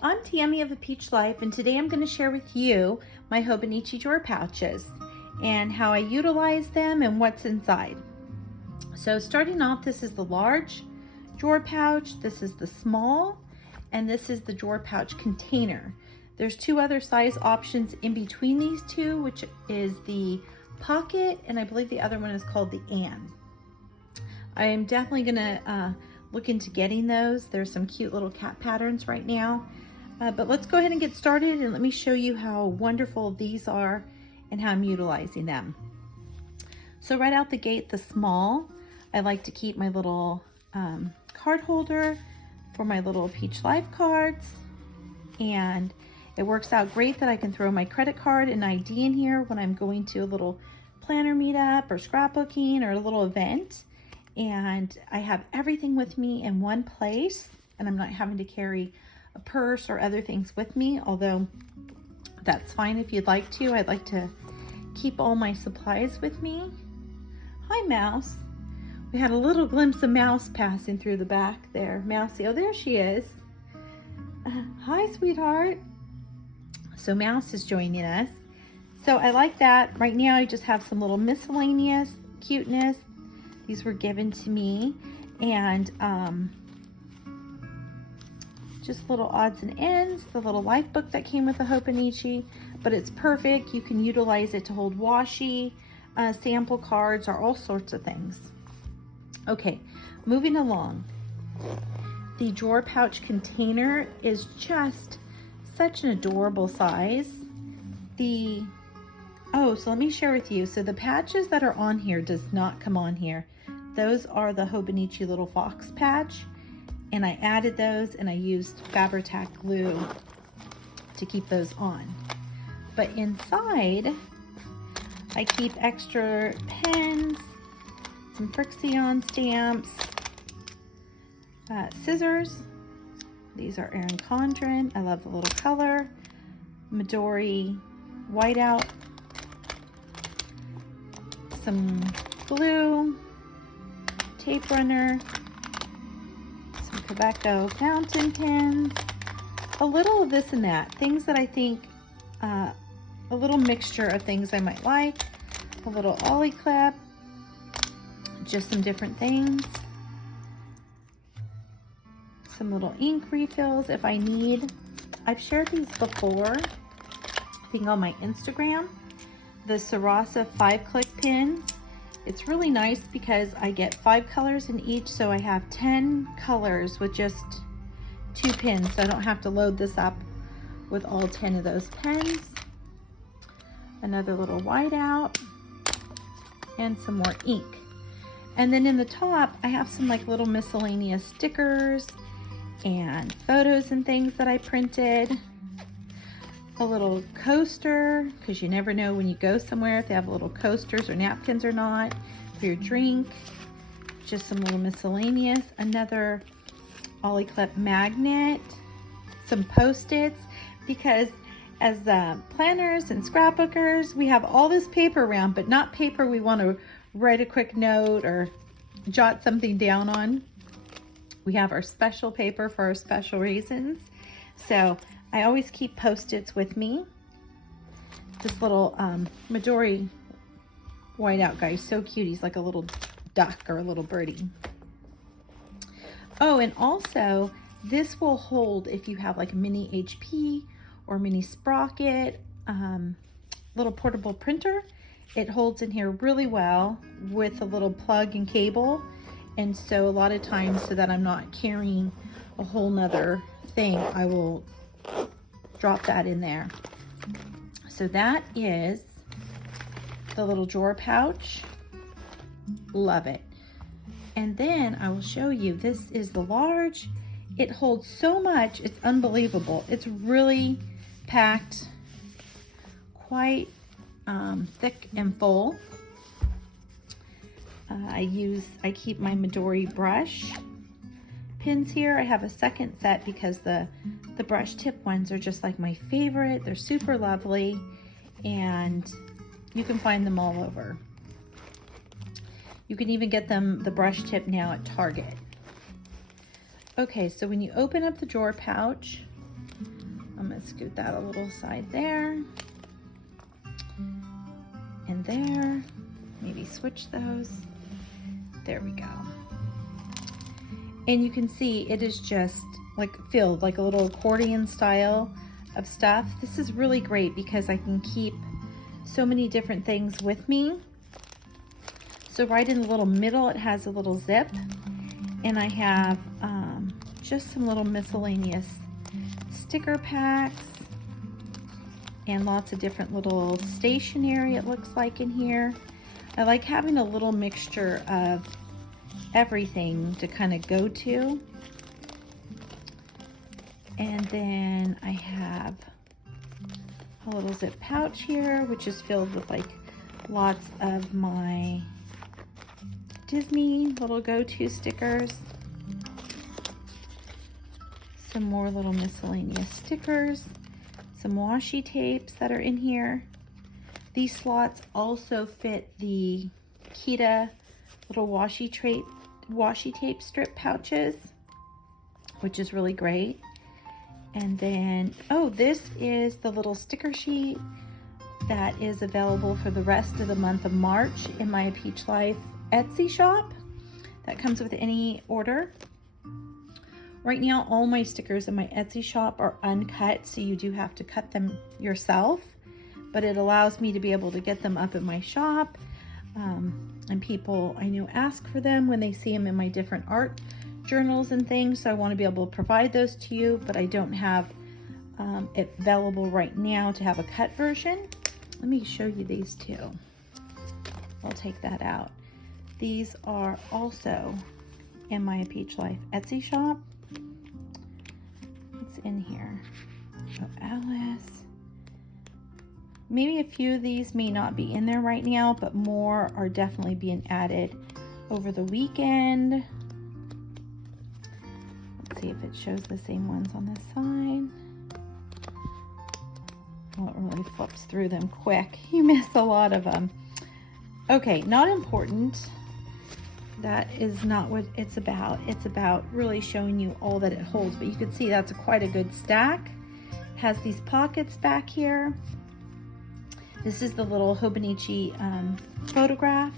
I'm Tammy of A Peach Life, and today I'm going to share with you my Hobonichi drawer pouches and how I utilize them and what's inside. So starting off, this is the large drawer pouch, this is the small, and this is the drawer pouch container. There's two other size options in between these two, which is the pocket, and I believe the other one is called the Ann. I am definitely going to look into getting those. There's some cute little cat patterns right now. But let's go ahead and get started, and let me show you how wonderful these are and how I'm utilizing them. So right out the gate, the small, I like to keep my little card holder for my little Peach Life cards. And it works out great that I can throw my credit card and ID in here when I'm going to a little planner meetup or scrapbooking or a little event. And I have everything with me in one place, and I'm not having to carry a purse or other things with me, although that's fine if you'd like to. I'd like to keep all my supplies with me. Hi, Mouse. We had a little glimpse of Mouse passing through the back there. Mousy, oh, there she is. Hi, sweetheart. So Mouse is joining us. So I like that. Right now I just have some little miscellaneous cuteness. These were given to me, and just little odds and ends, the little life book that came with the Hobonichi, but it's perfect. You can utilize it to hold washi, sample cards, or all sorts of things. Okay, moving along. The drawer pouch container is just such an adorable size. So let me share with you. So the patches that are on here does not come on here. Those are the Hobonichi little fox patch, and I added those, and I used Fabri-Tac glue to keep those on. But inside, I keep extra pens, some frixion stamps, scissors. These are Erin Condren. I love the little color. Midori whiteout, some glue, tape runner, some Quebeco fountain pens, a little of this and that, things that I think, a little mixture of things I might like, a little ollie clip, just some different things, some little ink refills if I need. I've shared these before, I think on my Instagram, the Sarasa 5-click pins. It's really nice because I get 5 colors in each, so I have 10 colors with just 2 pins, so I don't have to load this up with all 10 of those pens. Another little whiteout, and some more ink. And then in the top, I have some like little miscellaneous stickers and photos and things that I printed. A little coaster, because you never know when you go somewhere if they have little coasters or napkins or not for your drink. Just some little miscellaneous. Another ollie clip magnet, some Post-its, because as planners and scrapbookers, we have all this paper around, but not paper we want to write a quick note or jot something down on. We have our special paper for our special reasons. So I always keep Post-its with me. This little Midori whiteout guy is so cute. He's like a little duck or a little birdie. Oh, and also this will hold if you have like a mini HP or mini sprocket, little portable printer. It holds in here really well with a little plug and cable. And so a lot of times, so that I'm not carrying a whole nother thing, I will drop that in there. So that is the little drawer pouch. Love it. And then I will show you, this is the large. It holds so much, it's unbelievable. It's really packed, quite thick and full. I keep my Midori brush pins here. I have a second set because the brush tip ones are just like my favorite. They're super lovely, and you can find them all over. You can even get them, the brush tip, now at Target. Okay, so when you open up the drawer pouch, I'm gonna scoot that a little side there and there. Maybe switch those. There we go. And you can see it is just like filled like a little accordion style of stuff. This is really great because I can keep so many different things with me. So right in the little middle, it has a little zip, and I have just some little miscellaneous sticker packs and lots of different little stationery, it looks like, in here. I like having a little mixture of everything to kind of go to. And then I have a little zip pouch here, which is filled with like lots of my Disney little go-to stickers. Some more little miscellaneous stickers, some washi tapes that are in here. These slots also fit the Kita little washi tape strip pouches, which is really great. And then, oh, this is the little sticker sheet that is available for the rest of the month of March in my Peach Life Etsy shop. That comes with any order. Right now, all my stickers in my Etsy shop are uncut, so you do have to cut them yourself, but it allows me to be able to get them up in my shop. And people I know ask for them when they see them in my different art journals and things, so I want to be able to provide those to you, but I don't have it available right now to have a cut version. Let me show you these two. I'll take that out. These are also in my Peach Life Etsy shop. It's in here. Oh, Alice. Maybe a few of these may not be in there right now, but more are definitely being added over the weekend. Let's see if it shows the same ones on this side. Well, it really flips through them quick. You miss a lot of them. Okay, not important. That is not what it's about. It's about really showing you all that it holds. But you can see that's quite a good stack. It has these pockets back here. This is the little Hobonichi photograph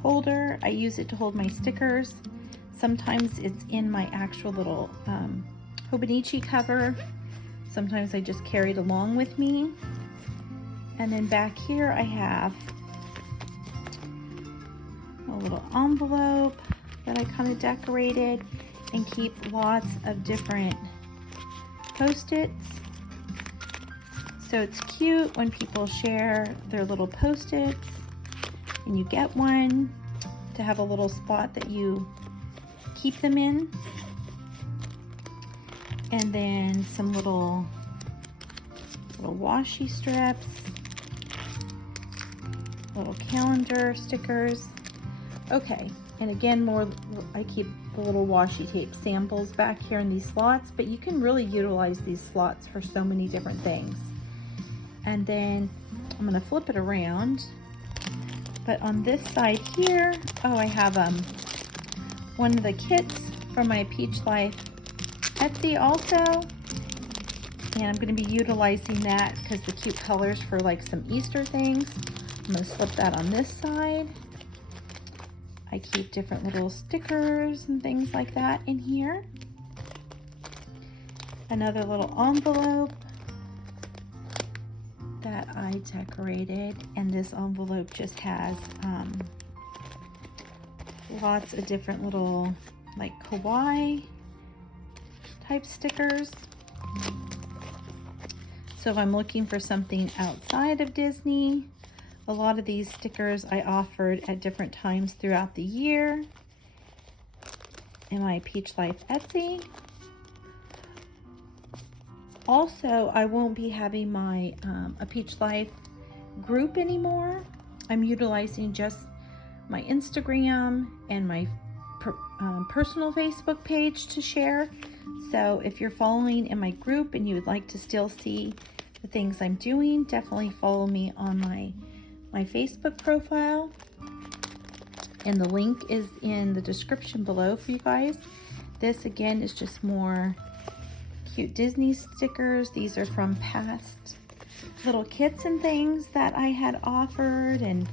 holder. I use it to hold my stickers. Sometimes it's in my actual little Hobonichi cover. Sometimes I just carry it along with me. And then back here I have a little envelope that I kind of decorated and keep lots of different Post-its. So it's cute when people share their little Post-its and you get one to have a little spot that you keep them in. And then some little washi strips, little calendar stickers. Okay, and again, more, I keep the little washi tape samples back here in these slots, but you can really utilize these slots for so many different things. And then I'm gonna flip it around, but on this side here, oh, I have one of the kits from my Peach Life Etsy also, and I'm gonna be utilizing that because the cute colors for like some Easter things. I'm gonna slip that on this side. I keep different little stickers and things like that in here. Another little envelope that I decorated, and this envelope just has lots of different little like kawaii type stickers. So if I'm looking for something outside of Disney, a lot of these stickers I offered at different times throughout the year in my Peach Life Etsy. Also, I won't be having my a Peach Life group anymore. I'm utilizing just my Instagram and my personal Facebook page to share. So if you're following in my group and you would like to still see the things I'm doing, definitely follow me on my Facebook profile, and the link is in the description below for you guys. This again is just more cute Disney stickers. These are from past little kits and things that I had offered and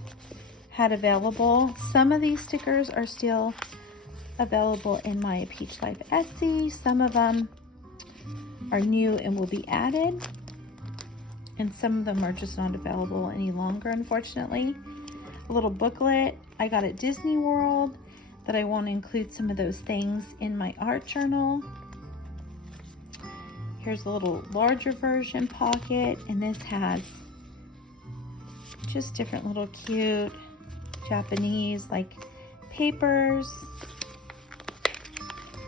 had available. Some of these stickers are still available in my Peach Life Etsy. Some of them are new and will be added. And some of them are just not available any longer, unfortunately. A little booklet I got at Disney World that I want to include some of those things in my art journal. Here's a little larger version pocket, and this has just different little cute Japanese like papers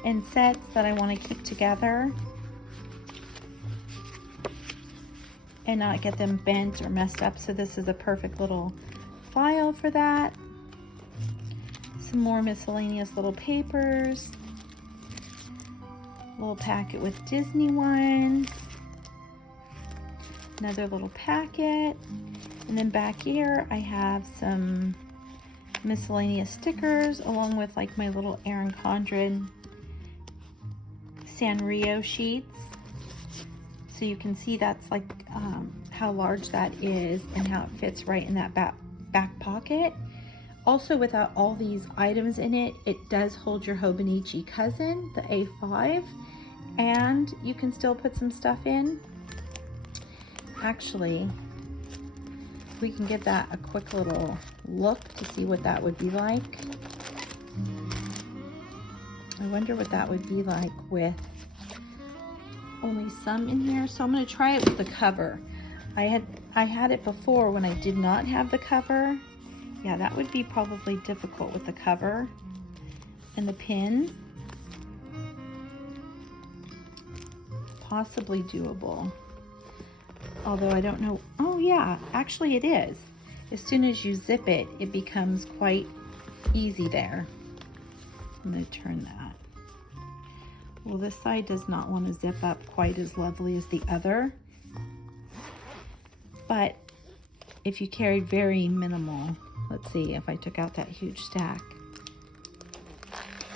and sets that I want to keep together and not get them bent or messed up. So this is a perfect little file for that. Some more miscellaneous little papers. A little packet with Disney ones. Another little packet. And then back here I have some miscellaneous stickers along with like my little Erin Condren Sanrio sheets. So you can see that's like how large that is and how it fits right in that back pocket. Also, without all these items in it, it does hold your Hobonichi cousin, the A5, and you can still put some stuff in. Actually, we can give that a quick little look to see what that would be like. I wonder what that would be like with only some in here. So I'm going to try it with the cover. I had it before when I did not have the cover. Yeah, that would be probably difficult with the cover and the pin. Possibly doable. Although I don't know. Oh yeah, actually it is. As soon as you zip it, it becomes quite easy there. I'm going to turn that. Well, this side does not want to zip up quite as lovely as the other. But if you carry very minimal, let's see if I took out that huge stack.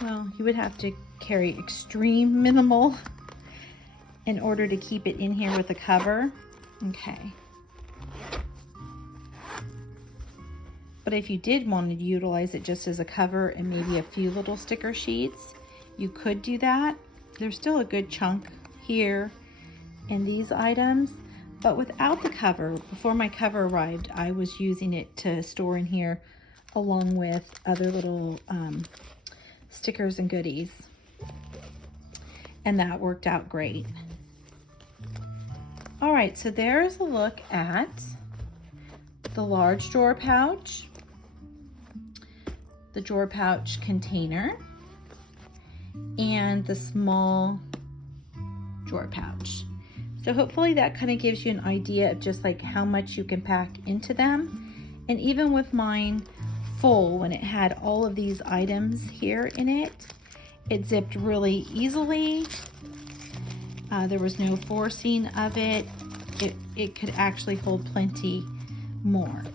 Well, you would have to carry extreme minimal in order to keep it in here with the cover. Okay. But if you did want to utilize it just as a cover and maybe a few little sticker sheets, you could do that. There's still a good chunk here in these items. But without the cover, before my cover arrived, I was using it to store in here along with other little stickers and goodies. And that worked out great. All right, so there's a look at the large drawer pouch, the drawer pouch container, and the small drawer pouch. So hopefully that kind of gives you an idea of just like how much you can pack into them. And even with mine full, when it had all of these items here in it, it zipped really easily. There was no forcing of it. It could actually hold plenty more.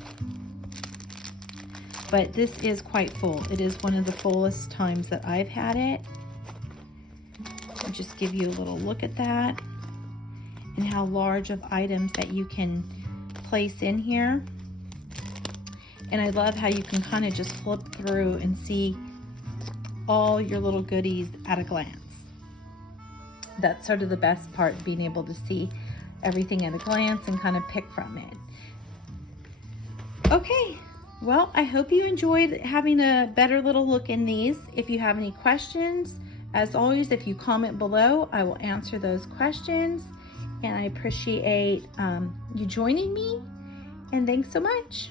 But this is quite full. It is one of the fullest times that I've had it. I'll just give you a little look at that and how large of items that you can place in here. And I love how you can kind of just flip through and see all your little goodies at a glance. That's sort of the best part, being able to see everything at a glance and kind of pick from it. Okay, well, I hope you enjoyed having a better little look in these. If you have any questions, as always, if you comment below, I will answer those questions. And I appreciate you joining me, and thanks so much.